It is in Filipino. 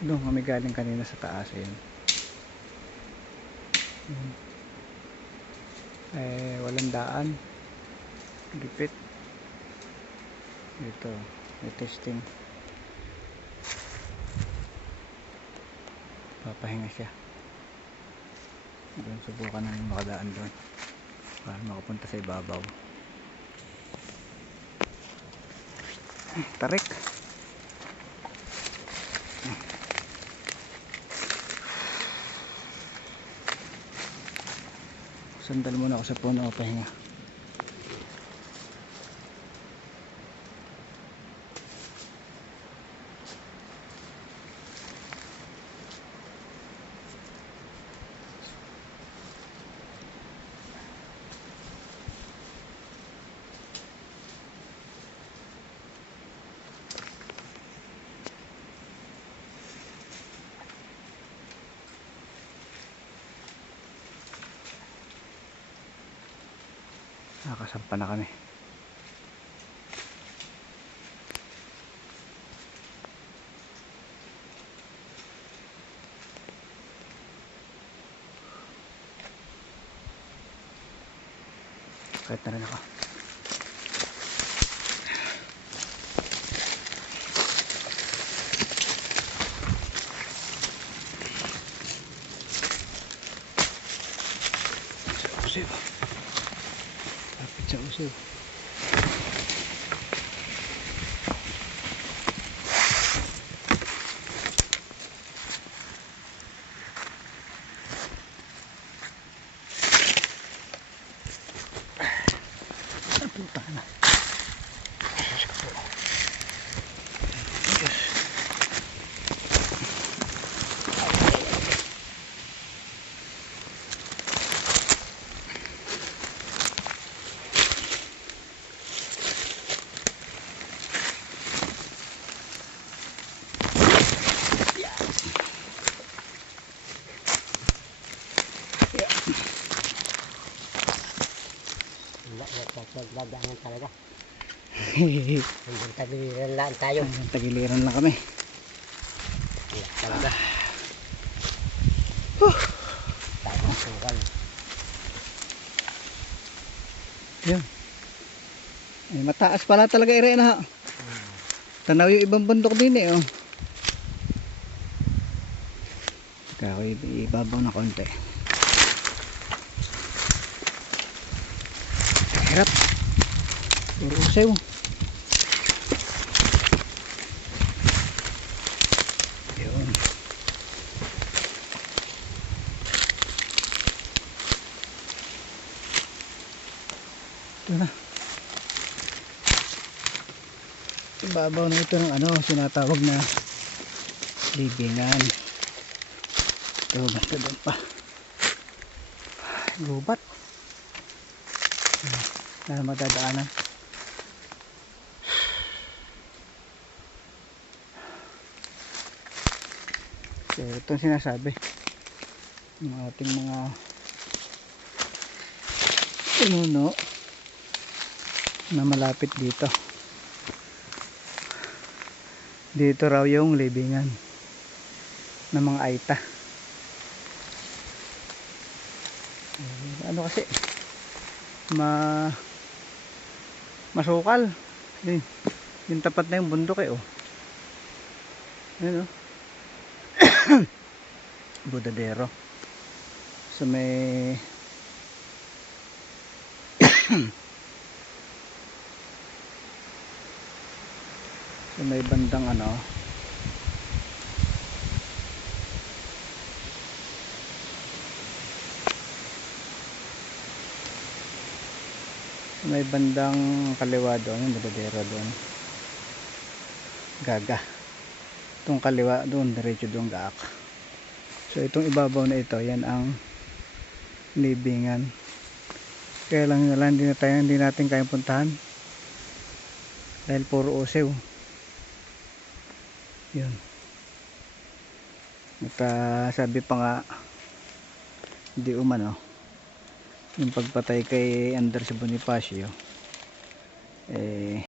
Doon kami galing kanina sa taas. Ayun. Walang daan. Gipit. Ito. May testing. Papahinga siya. Doon subukan namin makadaan doon para makapunta sa ibabaw. Tarik. Sandal muna ako sa puno o pahinga. Nakasampa na kami. Kahit na rin ako. Usiw. Lapit sa usiw. Puta na. Dadangan talaga. Hanggang tagiliran lang tayo. Hanggang tagiliran lang kami. Talaga. Tama sugal. Yan. Mataas pala talaga ire na. Tanaw yung ibang bundok din eh. Oh. Kaya ako ibabaw na konti. Hirap. Puro usaw. Yun. Ito na. Ibabaw na ito ng sinatawag na libingan. Ito, basta doon pa. Gubat. Na madadaanan. So, ito sinasabi ng ating mga pinuno na malapit dito. Dito raw yung libingan ng mga Aita. Ano kasi masukal. Yung tapat na yung bundok eh. Oh. Ayan, oh. Budadero. So may so may bandang may bandang kaliwa doon, yung Budadero doon. Gaga. Itong kaliwa doon, diretso doon gaak. So itong ibabaw na ito, yan ang libingan. Kaya lang hindi natin kayang puntahan dahil puro usew. Yun. At sabi pa nga hindi umano yung pagpatay kay Andres Bonifacio